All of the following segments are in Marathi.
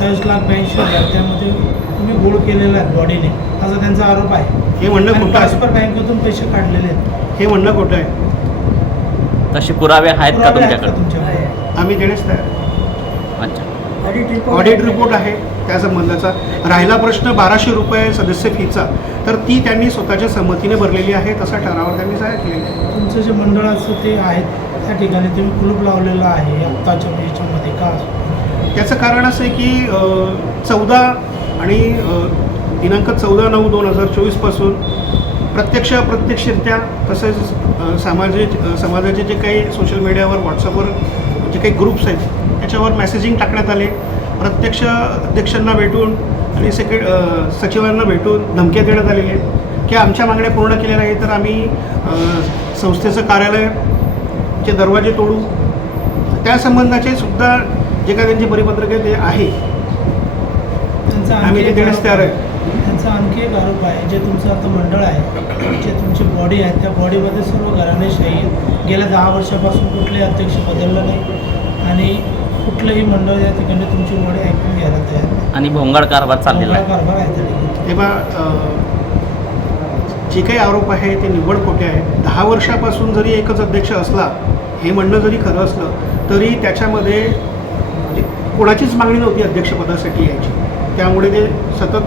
लाख ब्याऐंशी हजार त्यामध्ये तुम्ही गोळ केलेला आहे बॉडीने असा त्यांचा आरोप आहे. हे म्हणणं आणि खोटं आहे. ट्रान्सफर बँकेतून पैसे काढलेले आहेत. हे म्हणणं खोटं आहे. तसे पुरावे आहेत का पुरावे आहेत का तुमच्याकडे? तुमच्याकडे? आम्ही देण्यास तयार आहे. अच्छा. ऑडिट रिपोर्ट आहे. त्या संबंधाचा राहिला प्रश्न बाराशे रुपये सदस्य फीचा तर ती त्यांनी स्वतःच्या संमतीने भरलेली आहे तसा ठराव त्यांनी जाहीर केलेला आहे. तुमचं जे मंडळाचं ते आहेत त्या ठिकाणी तुम्ही कुलूप लावलेलं आहे आत्ताच्या याच्यामध्ये का? त्याचं कारण असं आहे की चौदा आणि दिनांक चौदा नऊ दोन हजार चोवीसपासून प्रत्यक्ष अप्रत्यक्षरित्या तसेच सामाजिक समाजाचे जे काही सोशल मीडियावर व्हॉट्सअपवर जे काही ग्रुप्स आहेत त्याच्यावर मेसेजिंग टाकण्यात आले. प्रत्यक्ष अध्यक्षांना भेटून आणि सेक्रे सचिवांना भेटून धमक्या देण्यात आलेल्या आहेत. की आमच्या मागण्या पूर्ण केल्या नाही तर आम्ही संस्थेचं कार्यालय चे दरवाजे तोडू त्या संबंधाचे सुद्धा जे काही त्यांची परिपत्रके ते आहे. त्यांचा आम्ही ते देण्यास तयार आहे. आहे. त्यांचा आणखी एक आरोप आहे जे तुमचं आता मंडळ आहे जे तुमची बॉडी आहे त्या बॉडीमध्ये सर्व घराणेशाही आहेत. गेल्या दहा वर्षापासून कुठलेही अध्यक्ष बदललं नाही. आणि कुठलंही मंडळ या ठिकाणी तुमची बॉडी ऐकून घ्यायला तयार नाही. आणि भोंगाड कारभार चाललेला आहे. कारभार आहे त्या ठिकाणी. तेव्हा जे काही आरोप आहे ते निव्वळ खोटे आहे दहा वर्षापासून जरी एकच अध्यक्ष असला हे म्हणणं जरी खरं असलं तरी त्याच्यामध्ये म्हणजे कोणाचीच मागणी नव्हती अध्यक्षपदासाठी यायची. त्यामुळे ते सतत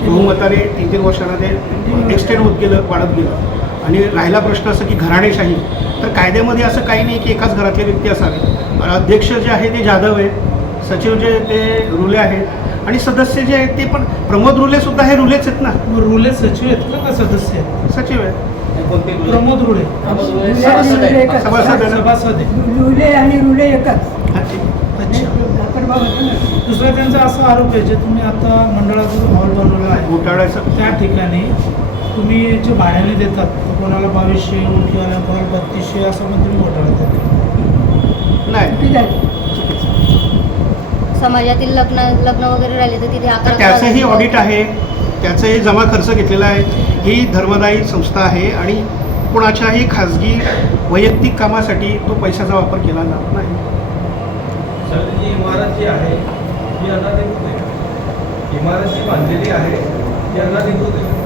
बहुमताने तीन तीन वर्षांना ते एक्सटेंड होत गेलं वाढत गेलं. आणि राहिला प्रश्न असं की घराणेशाही. तर कायद्यामध्ये असं काही नाही की एकाच घरातले व्यक्ती असावे. अध्यक्ष जे आहे ते जाधव आहेत सचिव जे ते रुले आहेत. आणि सदस्य जे आहेत ते पण प्रमोद रुले सुद्धा हे रुलेच आहेत ना? रुले सचिव आहेत का का सदस्य आहेत? सचिव आहेत. प्रमोद सभासद आहे रुले आणि रुले एकच. अच्छा. आपण दुसरा त्यांचा असा आरोप आहे जे तुम्ही आता मंडळाचा हॉल बनवला आहे. घोटाळ्याचं त्या ठिकाणी तुम्ही जे भाड्याने देतात तर कोणाला बावीसशे ओळखीवाल्या कोणाला बत्तीसशे असं पण तुम्ही घोटाळा देतात नाही. ठीक आहे समाजातील लग्न लग्न वगैरे राहिले तर तिथे तर अकरा त्याचंही ऑडिट आहे. त्याचंही जमा खर्च घेतलेला आहे. ही धर्मदायी संस्था आहे आणि कोणाच्याही खाजगी वैयक्तिक कामासाठी तो पैशाचा वापर केला जात नाही. सर जी इमारत जी आहे ती अनाधिकृत आहे इमारत जी बांधलेली आहे ती अनाधिकृत आहे